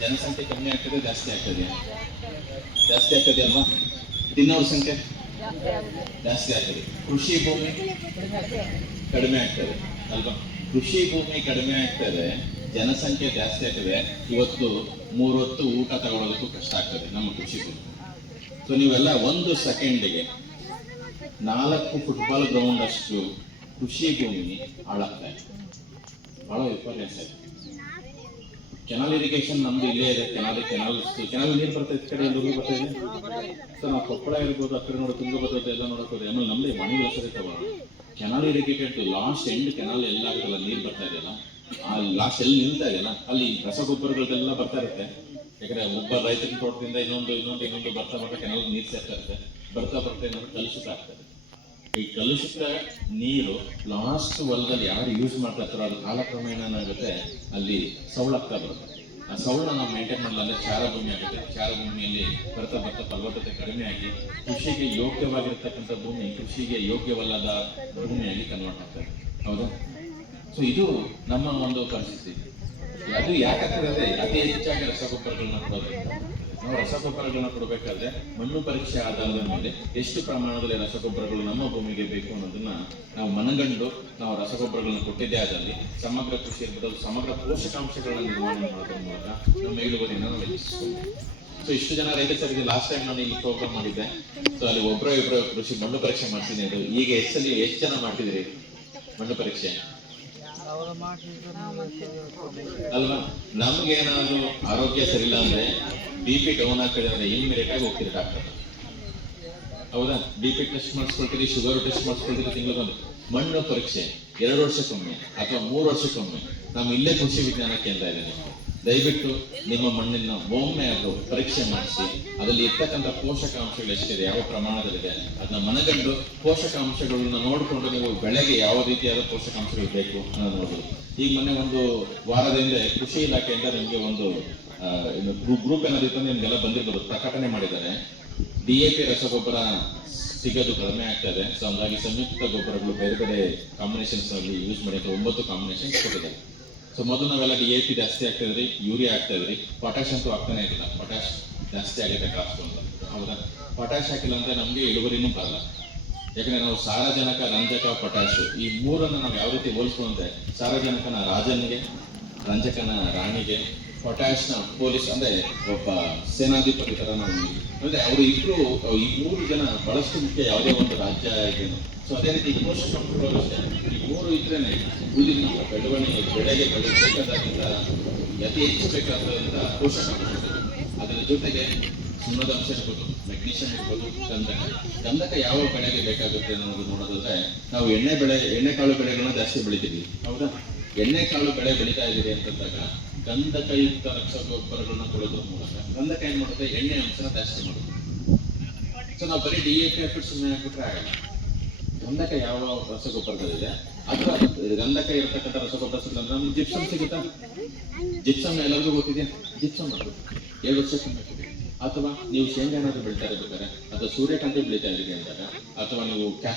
ಜನಸಂಖ್ಯೆ ಕಮ್ಮಿ ಆಗ್ತದೆ ಜಾಸ್ತಿ ಆಗ್ತದೆ? ಜಾಸ್ತಿ ಆಗ್ತದೆ ಅಲ್ವಾ? ತಿನ್ನೋರ ಸಂಖ್ಯೆ ಜಾಸ್ತಿ ಆಗ್ತದೆ. ಕೃಷಿ ಭೂಮಿ ಕಡಿಮೆ ಆಗ್ತದೆ ಅಲ್ವಾ? ಕೃಷಿ ಭೂಮಿ ಕಡಿಮೆ ಆಗ್ತದೆ, ಜನಸಂಖ್ಯೆ ಜಾಸ್ತಿ ಆಗ್ತದೆ. ಇವತ್ತು 3 ಹೊತ್ತು ಊಟ ತಗೊಳ್ಳೋದಕ್ಕೂ ಕಷ್ಟ ಆಗ್ತದೆ ನಮ್ಮ ಕೃಷಿ ಭೂಮಿ. ಸೊ ನೀವೆಲ್ಲ 1 ಸೆಕೆಂಡಿಗೆ 4 ಫುಟ್ಬಾಲ್ ಗ್ರೌಂಡ್ ಅಷ್ಟು ಕೃಷಿ ಭೂಮಿ ಹಾಳಾಗ್ತಾ ಇದೆ. ಬಹಳ ವಿಪರ್ಯಾಸ ಇದೆ. ಕೆನಾಲ್ ಇರಿಗೇಷನ್ ನಮ್ದು ಇಲ್ಲೇ ಇದೆ. ಕೆನಾಲ್ ನೀರು ಬರ್ತಾ ಇದ್ದ ಕಡೆ ಎಲ್ಲರಿಗೂ ಬರ್ತಾ ಇದೆ. ಸೊ ನಾವು ಕೊಪ್ಪಳ ಇರ್ಬೋದು, ಆ ಕಡೆ ನೋಡೋ ತುಂಗಭದ್ರತೆ ಎಲ್ಲ ನೋಡೋಕೋದು. ಆಮೇಲೆ ನಮ್ದೇ ಮನೆಗಳು ಸರಿತಾವ. Canal irrigated last end canal ಎಲ್ಲ ಆಗುತ್ತಲ್ಲ, ನೀರು ಬರ್ತಾ ಇದೆಯಲ್ಲ, ಆ ಲಾಸ್ಟ್ ಎಲ್ಲಿ ನಿಲ್ತಾ ಇದೆಯಲ್ಲ ಅಲ್ಲಿ ರಸಗೊಬ್ಬರಗಳೆಲ್ಲ ಬರ್ತಾ ಇರುತ್ತೆ. ಯಾಕಂದ್ರೆ ಒಬ್ಬ ರೈತನ ತೋಟದಿಂದ ಇನ್ನೊಂದು ಬರ್ತಾ ಕೆನಾಲ್ ನೀರು ಸೇರ್ತಾ ಇರುತ್ತೆ. ಬರ್ತಾ ಏನಾದ್ರು ಕಲುಷಿತ ಆಗ್ತದೆ. ಈ ಕಲುಷಿತ ನೀರು ಲಾಸ್ಟ್ ಹೊಲದಲ್ಲಿ ಯಾರು ಯೂಸ್ ಮಾಡ್ತಾ ಇರ್ತಾರೋ ಅದು ಕಾಲಕ್ರಮೇಣ ಏನಾಗುತ್ತೆ, ಅಲ್ಲಿ ಸೌಳಾಗ್ತಾ ಬರುತ್ತೆ. ಆ ಸೌಳನ್ನ ನಾವು ಮೇಂಟೈನ್ ಮಾಡಲ್ಲ ಅಂದ್ರೆ ಕ್ಷಾರ ಭೂಮಿ ಆಗುತ್ತೆ. ಕ್ಷಾರ ಭೂಮಿಯಲ್ಲಿ ಬರ್ತಾ ಫಲವತ್ತತೆ ಕಡಿಮೆ ಆಗಿ ಕೃಷಿಗೆ ಯೋಗ್ಯವಾಗಿರ್ತಕ್ಕಂಥ ಭೂಮಿ ಕೃಷಿಗೆ ಯೋಗ್ಯವಲ್ಲದ ಭೂಮಿಯಾಗಿ ಕನ್ವರ್ಟ್ ಆಗ್ತದೆ. ಹೌದಾ? ಸೊ ಇದು ನಮ್ಮ ಒಂದು ಪರಿಸ್ಥಿತಿ. ಅದು ಯಾಕಂದ್ರೆ ಅತಿ ಹೆಚ್ಚಾಗಿ ರಸಗೊಬ್ಬರಗಳನ್ನ ಕೊಡೋದು. ನಾವು ರಸಗೊಬ್ಬರಗಳನ್ನ ಕೊಡಬೇಕಾದ್ರೆ ಮಣ್ಣು ಪರೀಕ್ಷೆ ಆಧಾರದ ಮೇಲೆ ಎಷ್ಟು ಪ್ರಮಾಣದಲ್ಲಿ ರಸಗೊಬ್ಬರಗಳು ನಮ್ಮ ಭೂಮಿಗೆ ಬೇಕು ಅನ್ನೋದನ್ನ ನಾವು ಮನಗಂಡು ನಾವು ರಸಗೊಬ್ಬರಗಳನ್ನ ಕೊಟ್ಟಿದ್ದೇ ಆದಲ್ಲಿ ಸಮಗ್ರ ಕೃಷಿ ಇರ್ಬೋದು, ಸಮಗ್ರ ಪೋಷಕಾಂಶಗಳನ್ನ ನಿರ್ವಹಣೆ ಮಾಡೋದ್ರ ಮೂಲಕ ನಮ್ಮ ಇಳುವರಿನ ನಾವು ಹೆಚ್ಚಿಸ್ತೀವಿ. ಸೊ ಇಷ್ಟು ಜನ ರೈತರಿಗೆ ಲಾಸ್ಟ್ ಟೈಮ್ ನಾನು ಈ ಪ್ರೋಗ್ರಾಮ್ ಮಾಡಿದ್ದೆ. ಸೊ ಅಲ್ಲಿ ಒಬ್ಬರು ಕೃಷಿ ಮಣ್ಣು ಪರೀಕ್ಷೆ ಮಾಡ್ತೀನಿ ಅದು. ಈಗ ಎಷ್ಟು ಜನ ಮಾಡ್ತಿದ್ರಿ ಮಣ್ಣು ಪರೀಕ್ಷೆ ಅಲ್ವಾ? ನಮ್ಗೇನಾದ್ರು ಆರೋಗ್ಯ ಸರಿಯಿಲ್ಲ ಅಂದ್ರೆ BP ಡೌನ್ ಆಗ್ತದೆ ಅಂದ್ರೆ ಇಮಿಡಿಯೇಟ್ ಆಗಿ ಹೋಗ್ತೀರಿ ಡಾಕ್ಟರ್. ಹೌದಾ? BP ಟೆಸ್ಟ್ ಮಾಡಿಸ್ಕೊಳ್ತೀರಿ, ಶುಗರ್ ಟೆಸ್ಟ್ ಮಾಡಿಸ್ಕೊಳ್ತೀರಿ. ತಿಂಗಳಿಗೊಂದು ಮಣ್ಣು ಪರೀಕ್ಷೆ 2 ವರ್ಷಕ್ಕೊಮ್ಮೆ ಅಥವಾ 3 ವರ್ಷಕ್ಕೊಮ್ಮೆ ನಮ್ಮ ಇಲ್ಲೇ ಕೃಷಿ ವಿಜ್ಞಾನ ಕೇಂದ್ರ ಇದೆ. ದಯವಿಟ್ಟು ನಿಮ್ಮ ಮಣ್ಣಿನ ಒಮ್ಮೆ ಅದು ಪರೀಕ್ಷೆ ಮಾಡಿಸಿ ಅದರಲ್ಲಿ ಇರ್ತಕ್ಕಂಥ ಪೋಷಕಾಂಶಗಳು ಎಷ್ಟಿದೆ, ಯಾವ ಪ್ರಮಾಣದಲ್ಲಿದೆ ಅದನ್ನ ಮನಗಂಡು ಪೋಷಕಾಂಶಗಳನ್ನ ನೋಡಿಕೊಂಡು ನೀವು ಬೆಳೆಗೆ ಯಾವ ರೀತಿಯಾದ ಪೋಷಕಾಂಶಗಳು ಬೇಕು ಅನ್ನೋದು ನೋಡಬಹುದು. ಈಗ ಮೊನ್ನೆ 1 ವಾರದ ಹಿಂದೆ ಕೃಷಿ ಇಲಾಖೆಯಿಂದ ನಿಮಗೆ ಒಂದು ಗ್ರೂಪ್ ಏನಾದಿತ್ತು ನಿಮ್ಗೆಲ್ಲ ಬಂದಿರ್ಬೋದು, ಪ್ರಕಟಣೆ ಮಾಡಿದ್ದಾರೆ. DAP ರಸಗೊಬ್ಬರ ಸಿಗೋದು ಕಡಿಮೆ ಆಗ್ತದೆ. ಸೊ ಹಂಗಾಗಿ ಸಂಯುಕ್ತ ಗೊಬ್ಬರಗಳು ಬೇರೆ ಕಾಂಬಿನೇಷನ್ಸ್ ಅಲ್ಲಿ ಯೂಸ್ ಮಾಡಿ 9 ಕಾಂಬಿನೇಷನ್ಸ್ ಕೊಟ್ಟಿದ್ದಾರೆ. ಸೊ ಮೊದಲು ನಾವೆಲ್ಲ DAP ಜಾಸ್ತಿ ಆಗ್ತಾ ಇದ್ರಿ, ಯೂರಿಯಾ ಆಗ್ತಾ ಇದ್ರಿ, ಪೊಟ್ಯಾಶ್ ಅಂತೂ ಆಗ್ತಾನೆ ಇರಲಿಲ್ಲ. ಪೊಟ್ಯಾಶ್ ಜಾಸ್ತಿ ಆಗಿದೆ ಕಾಸ್ಟ್ ಅಂತ. ಹೌದಾ? ಪೊಟ್ಯಾಶ್ ಹಾಕಿಲ್ಲ ಅಂದ್ರೆ ನಮ್ಗೆ ಇಳುವರಿನೂ ಬರಲ್ಲ. ಯಾಕಂದ್ರೆ ನಾವು ಸಾರಜನಕ, ರಂಜಕ, ಪೊಟ್ಯಾಶ್ ಈ 3ಅನ್ನು ನಾವು ಯಾವ ರೀತಿ ಹೋಲಿಸ್ಕೊಂಡ್ರೆ ಸಾರಜನಕನ ರಾಜನಿಗೆ, ರಂಜಕನ ರಾಣಿಗೆ, ಪೊಟ್ಯಾಶ್ನ ಪೊಲೀಸ್ ಅಂದ್ರೆ ಒಬ್ಬ ಸೇನಾಧಿಪತಿ ತರ ನಾವು ಅಂದ್ರೆ ಅವರು ಇಬ್ರು ಈ 3 ಜನ ಬಹಳಷ್ಟು ಮುಖ್ಯ ಯಾವುದೇ ಒಂದು ರಾಜ್ಯ ಇದೆಯೋ. ಸೊ ಅದೇ ರೀತಿ ಪೋಷಕಾಂಶಗಳು ಅಷ್ಟೇ. ಈ 3 ಇದ್ರೇನೆ ಉಳಿದಿಲ್ಲ ಬೆಳವಣಿಗೆ, ಬೆಳೆಗೆ ಬೆಳೆಸಬೇಕಾದಂತ ಅತಿ ಹೆಚ್ಚು ಬೇಕಾದಂತ ಪೋಷಕಾಂಶಗಳು. ಅದರ ಜೊತೆಗೆ ಸುಣ್ಣದ ಅಂಶ ಇರ್ಬೋದು, ಮೆಗ್ನೀಷಿಯಂ ಇರ್ಬೋದು, ಗಂಧಕ ಯಾವ ಬೆಳೆಗೆ ಬೇಕಾಗುತ್ತೆ ಅನ್ನೋದು ನೋಡೋದಾದ್ರೆ ನಾವು ಎಣ್ಣೆಕಾಳು ಬೆಳೆಗಳನ್ನ ಜಾಸ್ತಿ ಬೆಳಿತೀವಿ. ಹೌದಾ? ಎಣ್ಣೆಕಾಳು ಬೆಳೆ ಬೆಳೀತಾ ಇದೀವಿ ಅಂತಂದಾಗ ಗಂಧಕಯುಕ್ತ ರಸಗೊಬ್ಬರಗಳನ್ನ ಕೊಡೋದ್ರ ಮೂಲಕ ಗಂಧಕ ಏನ್ ಮಾಡುತ್ತೆ, ಎಣ್ಣೆ ಅಂಶನ ಜಾಸ್ತಿ ಮಾಡುತ್ತೆ. ಸೊ ನಾವು ಬರೀ DAP ಹಾಕ್ಬಿಟ್ಟು ಸುಮ್ಮನೆ ಹಾಕ್ಬಿಟ್ರೆ ಆಗಲ್ಲ. ಗಂಧಕ ಯಾವ ರಸಗೊಬ್ಬರಗಳಿದೆ ಅಥವಾ ಗಂಧಕ ಇರತಕ್ಕಂಥ ರಸಗೊಬ್ಬರ ಸಿಗಲ್ಲ. ನಮ್ಗೆ ಜಿಪ್ಸಮ್ ಸಿಗುತ್ತಾ? ಜಿಪ್ಸಮ್ ಎಲ್ಲರಿಗೂ ಗೊತ್ತಿದೆ. ಜಿಪ್ಸಮ್ ಅದು 7 ವರ್ಷಕ್ಕೊಮ್ಮೆ ಕೊಡಿ. ಅಥವಾ ನೀವು ಶೇಂಗಾ ಏನಾದ್ರು ಬೆಳಿತಾ ಇರ್ಬೇಕಾದ್ರೆ ಅಥವಾ ಸೂರ್ಯಕಾಂತಿ ಬೆಳೀತಾ ಇದ್ದೀರಿ ಅಂದಾಗ ಅಥವಾ ನೀವು ಕ್ಯಾಶ್